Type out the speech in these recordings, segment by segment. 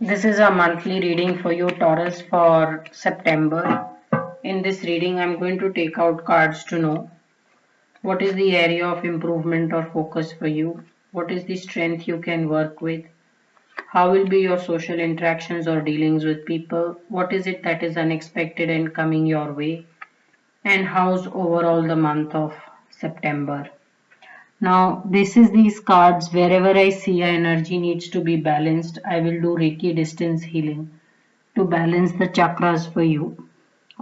This is a monthly reading for you, Taurus, for September. In this reading, I'm going to take out cards to know what is the area of improvement or focus for you, what is the strength you can work with, how will be your social interactions or dealings with people, what is it that is unexpected and coming your way, and how's overall the month of September. Now, this is these cards. Wherever I see a energy needs to be balanced, I will do Reiki distance healing to balance the chakras for you.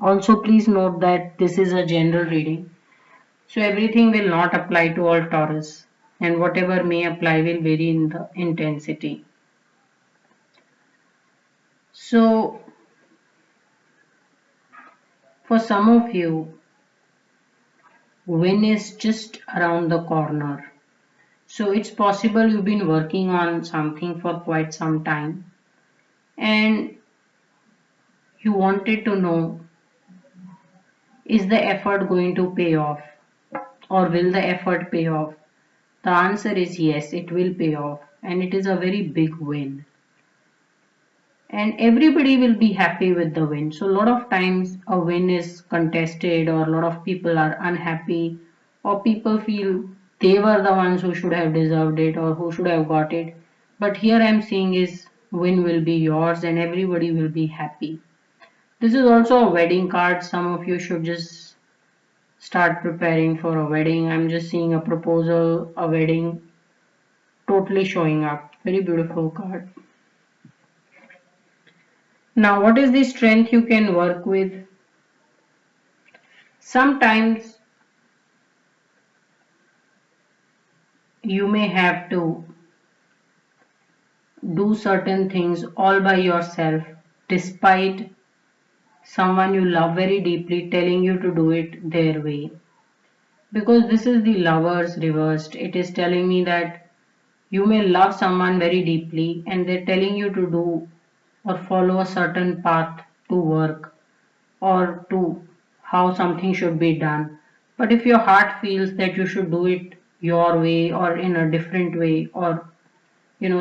Also, please note that this is a general reading, so everything will not apply to all Taurus, and whatever may apply will vary in the intensity. So, for some of you, win is just around the corner. So, it's possible you've been working on something for quite some time and you wanted to know, is the effort going to pay off or will the effort pay off? The answer is yes, it will pay off, and it is a very big win. And everybody will be happy with the win. So, a lot of times a win is contested, or a lot of people are unhappy, or people feel they were the ones who should have deserved it or who should have got it. But here I'm seeing is win will be yours, and everybody will be happy. This is also a wedding card. Some of you should just start preparing for a wedding. I'm just seeing a proposal, a wedding totally showing up. Very beautiful card. Now, what is the strength you can work with? Sometimes you may have to do certain things all by yourself despite someone you love very deeply telling you to do it their way. Because this is the lovers reversed. It is telling me that you may love someone very deeply and they're telling you to do or follow a certain path to work or to how something should be done. But if your heart feels that you should do it your way or in a different way or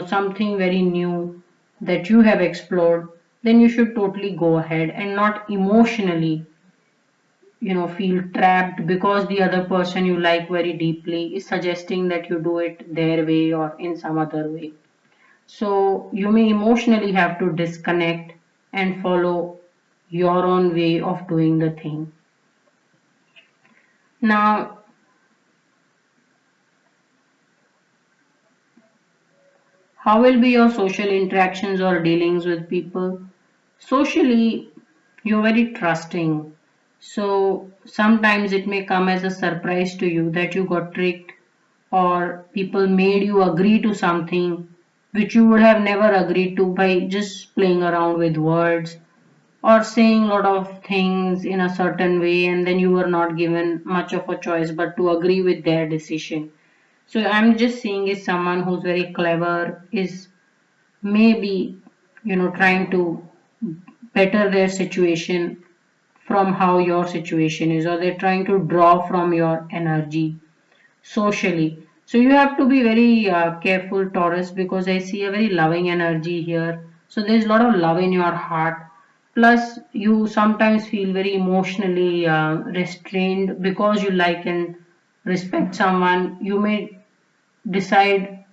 something very new that you have explored, then you should totally go ahead and not emotionally feel trapped because the other person you like very deeply is suggesting that you do it their way or in some other way. So you may emotionally have to disconnect and follow your own way of doing the thing. Now, how will be your social interactions or dealings with people? Socially, you're very trusting. So sometimes it may come as a surprise to you that you got tricked or people made you agree to something which you would have never agreed to by just playing around with words or saying a lot of things in a certain way, and then you were not given much of a choice but to agree with their decision. So I'm just seeing is someone who's very clever, is maybe trying to better their situation from how your situation is, or they're trying to draw from your energy socially. So you have to be very careful, Taurus, because I see a very loving energy here. So there's a lot of love in your heart. Plus, you sometimes feel very emotionally restrained because you like and respect someone. You may decide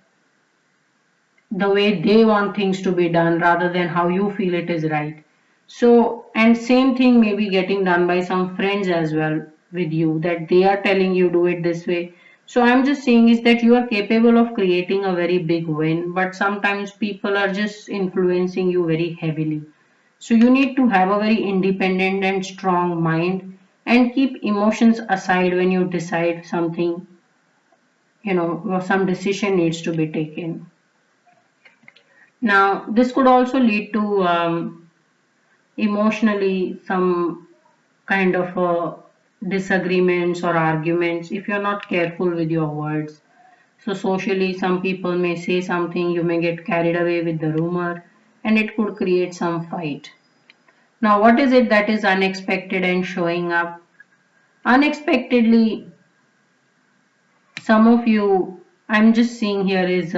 the way they want things to be done rather than how you feel it is right. So, and same thing may be getting done by some friends as well with you, that they are telling you do it this way. So I'm just saying is that you are capable of creating a very big win, but sometimes people are just influencing you very heavily. So you need to have a very independent and strong mind and keep emotions aside when you decide something, or some decision needs to be taken. Now, this could also lead to emotionally some kind of disagreements or arguments if you're not careful with your words. So, socially, some people may say something, you may get carried away with the rumor, and it could create some fight. Now, what is it that is unexpected and showing up? Unexpectedly, some of you, I'm just seeing here is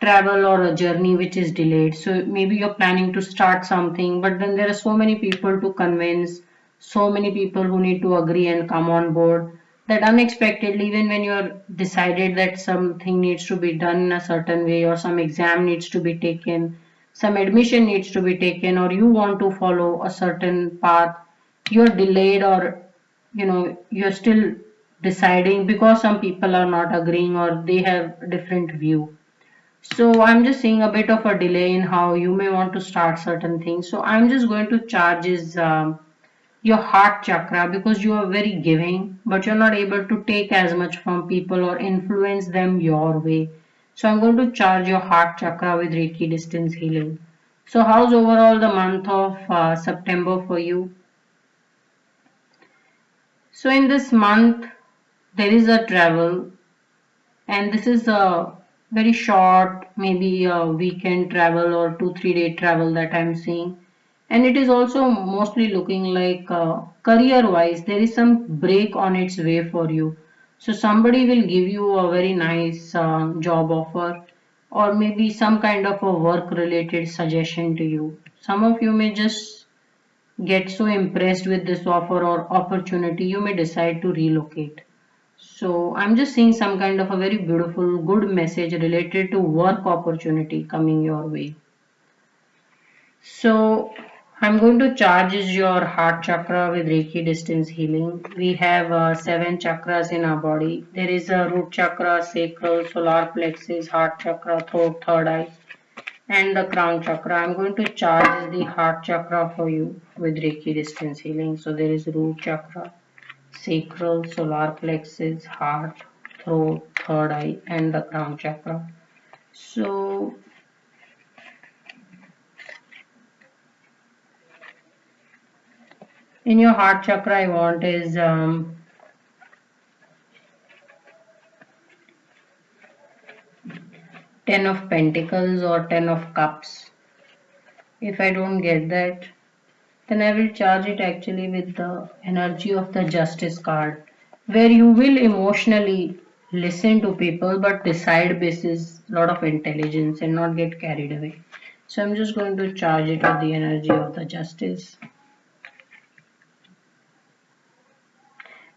travel or a journey which is delayed. So maybe you're planning to start something, but then there are so many people to convince, so many people who need to agree and come on board that unexpectedly, even when you're decided that something needs to be done in a certain way, or some exam needs to be taken, some admission needs to be taken, or you want to follow a certain path, you're delayed, or you're still deciding because some people are not agreeing or they have different view. So I'm just seeing a bit of a delay in how you may want to start certain things. So I'm just going to charge is your heart chakra, because you are very giving, but you're not able to take as much from people or influence them your way. So I'm going to charge your heart chakra with Reiki distance healing. So how's overall the month of September for you? So in this month, there is a travel, and this is a very short, maybe a weekend travel or 2 3 day travel that I'm seeing. And it is also mostly looking like career wise, there is some break on its way for you. So somebody will give you a very nice job offer, or maybe some kind of a work related suggestion to you. Some of you may just get so impressed with this offer or opportunity, you may decide to relocate. So I'm just seeing some kind of a very beautiful, good message related to work opportunity coming your way. So I'm going to charge your heart chakra with Reiki distance healing. We have 7 chakras in our body. There is a root chakra, sacral, solar plexus, heart chakra, throat, third eye, and the crown chakra. I'm going to charge the heart chakra for you with Reiki distance healing. So there is root chakra, sacral, solar plexus, heart, throat, third eye, and the crown chakra. So in your heart chakra, I want is 10 of Pentacles or 10 of Cups. If I don't get that, then I will charge it actually with the energy of the Justice card, where you will emotionally listen to people but decide basis a lot of intelligence and not get carried away. So I'm just going to charge it with the energy of the Justice.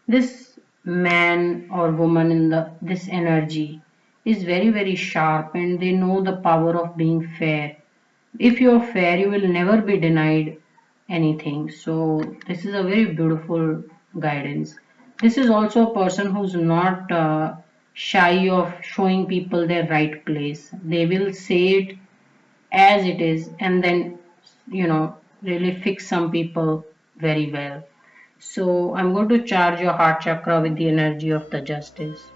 This man or woman in the this energy is very very sharp, and they know the power of being fair. If you're fair, you will never be denied anything. So this is a very beautiful guidance. This is also a person who's not shy of showing people their right place. They will say it as it is, and then really fix some people very well. So I'm going to charge your heart chakra with the energy of the Justice.